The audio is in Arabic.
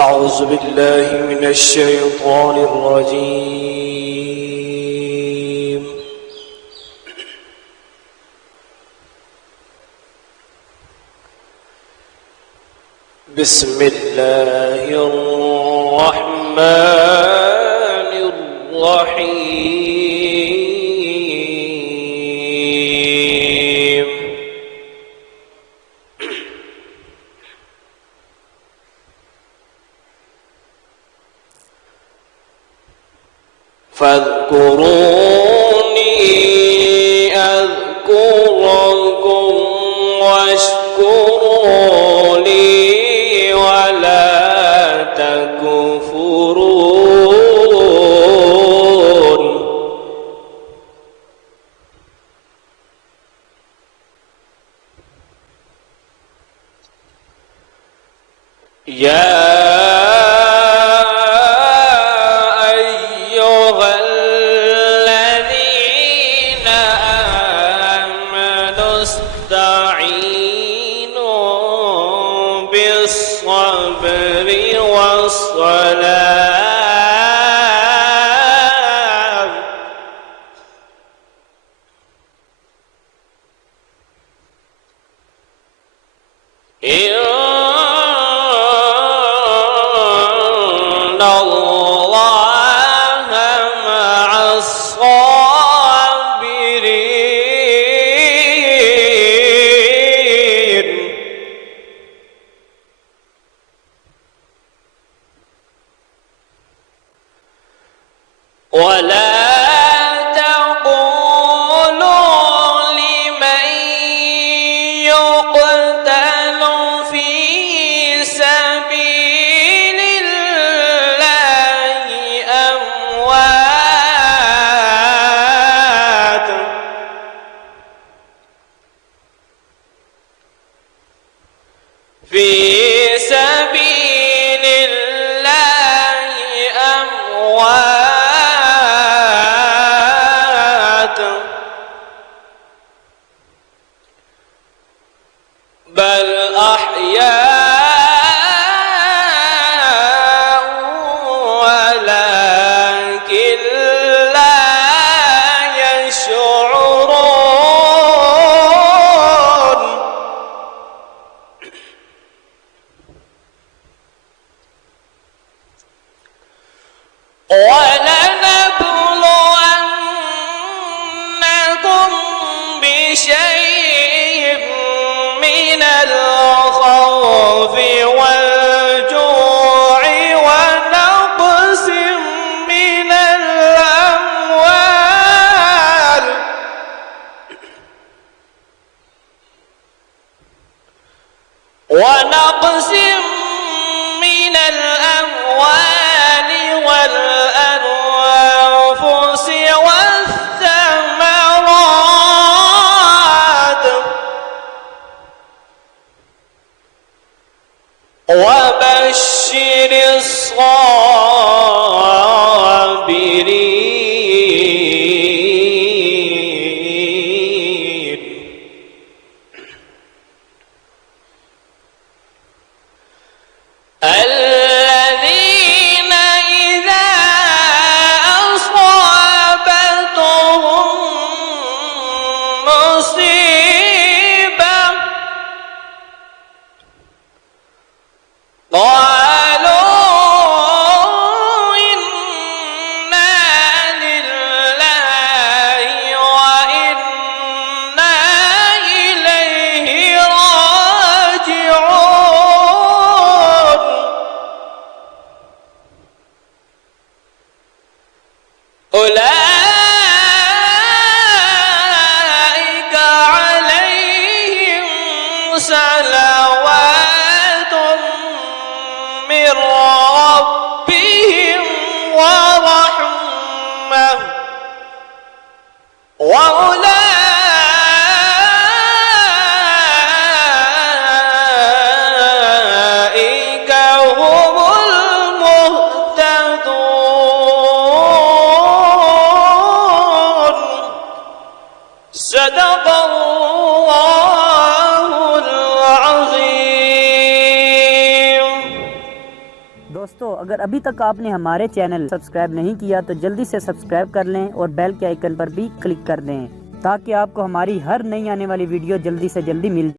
أعوذ بالله من الشيطان الرجيم. بسم الله الرحمن الرحيم. فاذكروني أذكركم واشكروا لي ولا تكفرون. يا بالصبر والصلاة إن الله مع الصابرين. ولا تقولوا لمن يقتل في سبيل الله أموات في سبيل الله أموات بل أحياء ولكن لا يشعرون. ولنبلونكم بشيء من الخوف والجوع ونقص من الأموال والأنفس والثمرات وبشر الصابرين. الذين إذا أصابتهم مصيبة قالوا إنا لله وإنا إليه راجعون. أولئك عليهم صلوات من ربهم ورحمة وأولئك هم المهتدون. صدق الله العظيم. दोस्तों अगर अभी तक आपने हमारे चैनल सब्सक्राइब नहीं किया तो जल्दी से सब्सक्राइब कर लें और बेल के आइकन पर भी क्लिक कर दें ताकि आपको हमारी हर नई आने वाली वीडियो जल्दी से जल्दी मिल